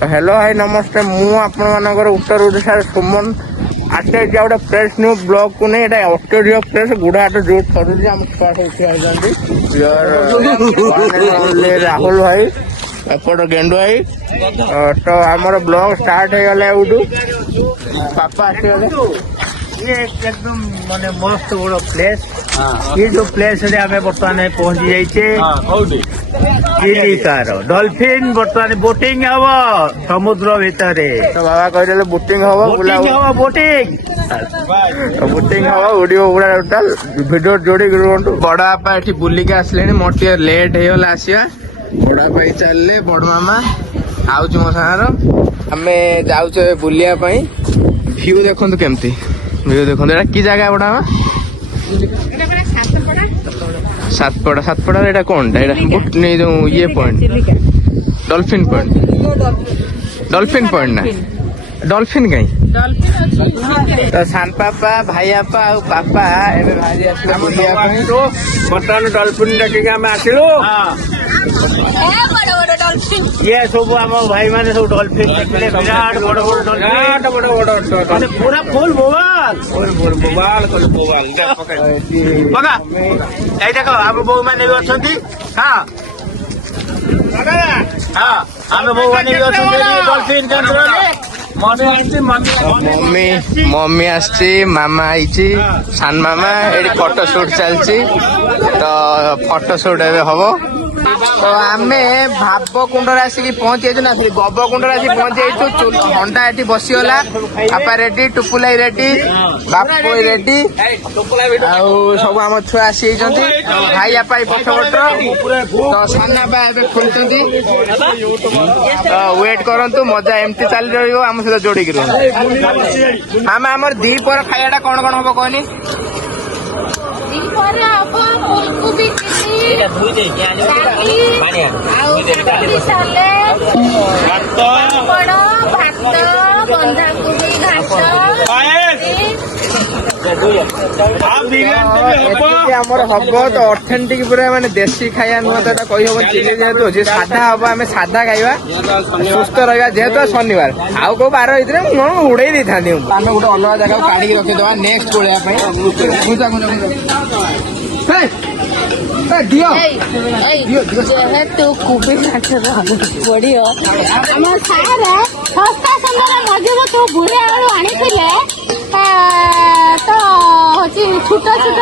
Hello hi नमस्ते मु आपनकर उत्तर ओडिशा सुमन आसे गोटे प्रेस न्यू ब्लॉग को नहीं ऑस्ट्रेलिया प्रेस गुड़ाहाट जो थरुची आम छुआ सब उठी राहुल भाई एपट गेंडू भाई तो आमर ब्लॉग स्टार्ट हो गला उठू पापा आसगले ये एकदम माने मस्त बड़ प्लेस ये जो प्लेस रे हमें बर्तमान पहुंची जाइए चिलिकार डॉल्फिन बर्तमान बोटिंग हम समुद्र भितर तो बाबा कहते बोटिंग हम बोटिंग बोटिंग हम उड़ो पूरा टोटाल भिडियो जोड़ी बड़ बापा ये बुलिक आसले मोर टे लेट होगा आसवा बड़ बापा चलले बड़ मामा आउच मो सागर आम जाऊ बुलिया व्यू देखो केमती व्यू देखो कि जगह बड़ा सातपड़ा एटा कौन जो ये पॉइंट डॉल्फिन पॉइंट ना डॉल्फिन कहीं तो सान पापा भाई आपा और पापा एबे भाजी आसले बुलिया तो बर्तमान डॉल्फिन देखिए आम आसिलु ये सब आम भाई मैंने सब डॉल्फिन देखले विराट बड़ डॉल्फिन पूरा फुल बोवाल बगा এই দেখো ଆମ ବୋଉ ମାନେ ବି ଅଛନ୍ତି ହଁ ହଁ ଆମ ବୋଉ ମାନେ ବି ଅଛନ୍ତି ଡଲଫିନ କେନ୍ଦ୍ରରେ मम्मी आसची मामा आई सान मामा ये फोटो शूट चलची तो फोटो शूट एवं हम तो आम भावकुंड आसिक पहुंची ना गबकुंड आसिक पहुंची हंडा ये बसीगला आपा रेडी टुपुलाई रेडी बापू रेडी सब आम छुआ आसी भाई आपा पछपट तो साना बा खोलते वेट करंतु मजा एमती चली रही आम सहित जोड़िक आम आमर दीपर खाइटा कौन कौन हम कहनी आमर हम तो ऑथेंटिक पूरा माने देसी खाया नुह तो कही हम चिली जेहेतु अच्छे साधा हम आम साधा खाइबा सुस्थ रहा जेहेतु शनिवार आउ को बार उड़े दी था आम गोटे अलग जगह काढ़ी रखीदे नेक्स्ट जेहेतु कुबी पड़ो आम सार सस्ता सुंदर मजबूत तो बुढ़े आलू आनी तो हूँ छुट छुट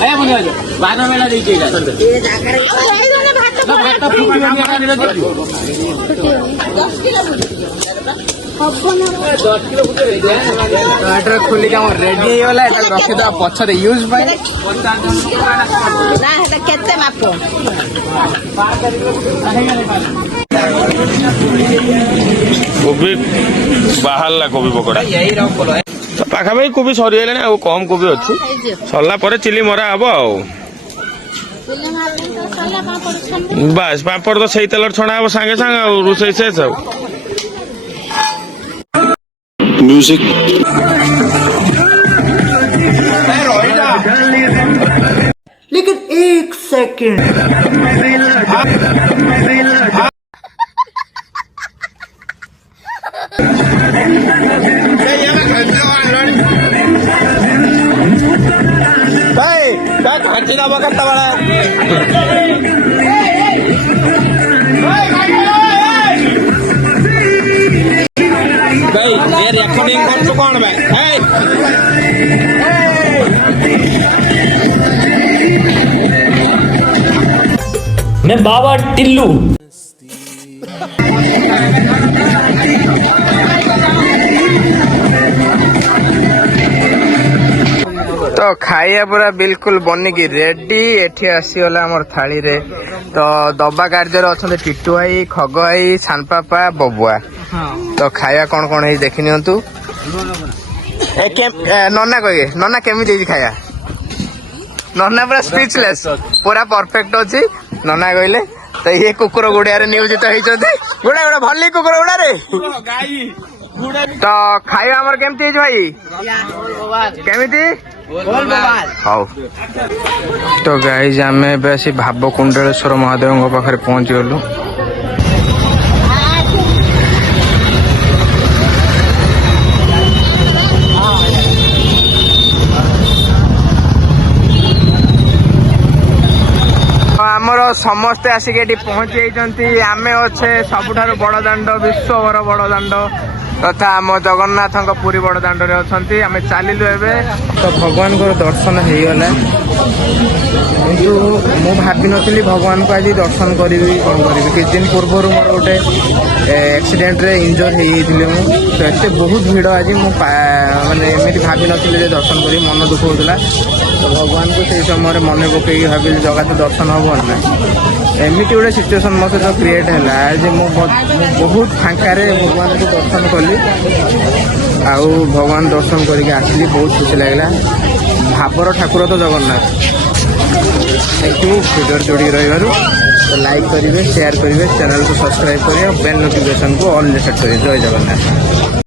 है मो बारह मेला खोलिक रेडी होगा रखीद पछरे यूज कोबी बाहर कोबी पकोड़ा तो पाखापाखि कोबी सरीगले आ कम कोबी अच्छी सरला पर चिली मरा हम बस पापड़ तो सही तेल छणा हम सांगे सांगे रोसे शेष म्यूजिक लेकिन एक सेकंड भाई दबा करता बड़ा भाई ये रेकॉर्डिंग कर तो कौन भाई मैं बाबा टिल्लू तो खाइया पूरा बिल्कुल बनिकी रेडी एठी आसीगला आमर थाली रे तो दबा कार्य अच्छा टिटू भाई खग भाई सानपापा बबुआ तो खाया कौन कौन है देखी नियंतु नन्ना कहे नन्ना केमी खाया नन्ना पूरा स्पीचलेस पूरा परफेक्ट अच्छी नन्ना कहले तो ये कुकुर गुड़िया नियोजित होती गोड़ा गोड़ा भली कुकुर गुड़ा रे ତ ଖାଇବା ଆମର କେମିତି ହେଇଛି ଭାଇ? କେମିତି? ହଉ। ତ ଗାଇଜ ଆମେ ଏବେ ଆସି ଭାବ କୁଣ୍ଡଳେଶ୍ୱର ମହାଦେବଙ୍କ ପାଖରେ ପହଞ୍ଚିଗଲୁ। ଆମର ସମସ୍ତେ ଆସିକି ଏଠି ପହଞ୍ଚି ଯାଇଛନ୍ତି। ଆମେ ଅଛେ ସବୁଠାରୁ ବଡ଼ ଦାଣ୍ଡ, ବିଶ୍ୱର ବଡ଼ ଦାଣ୍ଡ ତଥା ଆମ ଜଗନ୍ନାଥଙ୍କ ପୁରୀ ବଡ଼ ଦାଣ୍ଡରେ ଅଛନ୍ତି। ଆମେ ଚାଲିଲୁ ଏବେ। ତ ଭଗବାନଙ୍କର ଦର୍ଶନ ହେଇଗଲା, କିନ୍ତୁ ମୁଁ ଭାବିନଥିଲି ଭଗବାନଙ୍କୁ ଆଜି ଦର୍ଶନ କରିବି କ'ଣ କରିବି। କିଛି ଦିନ ପୂର୍ବରୁ ମୋର ଗୋଟେ ଆକ୍ସିଡେଣ୍ଟରେ ଇଞ୍ଜୋର ହେଇଯାଇଥିଲି ମୁଁ। ତ ଏତେ ବହୁତ ଭିଡ଼ ଆଜି ମୁଁ ମାନେ ଏମିତି ଭାବିନଥିଲି ଯେ ଦର୍ଶନ କରିବି, ମନ ଦୁଃଖ ହେଉଥିଲା। ତ ଭଗବାନଙ୍କୁ ସେଇ ସମୟରେ ମନେ ପକେଇକି ଭାବିଲି ଜଗା ତ ଦର୍ଶନ ହବ ନା। ଏମିତି ଗୋଟେ ସିଚୁଏସନ୍ ମୋ ସହିତ କ୍ରିଏଟ୍ ହେଲା ଯେ ମୁଁ ବହୁତ ଫାଙ୍କାରେ ଭଗବାନଙ୍କୁ ଦର୍ଶନ କଲି, ଆଉ ଭଗବାନ ଦର୍ଶନ କରିକି ଆସିଲି। ବହୁତ ଖୁସି ଲାଗିଲା। ଭାବର ଠାକୁର ତ ଜଗନ୍ନାଥ। ଥ୍ୟାଙ୍କ ୟୁ ଭିଡ଼ିଓରେ ଯୋଡ଼ିକି ରହିବାରୁ। ତ ଲାଇକ୍ କରିବେ, ସେୟାର କରିବେ, ଚ୍ୟାନେଲକୁ ସବସ୍କ୍ରାଇବ୍ କରିବେ, ବେଲ୍ ନୋଟିଫିକେସନକୁ ଅଲ୍ରେ ସେଟ୍ କରିବେ। ଜୟ ଜଗନ୍ନାଥ।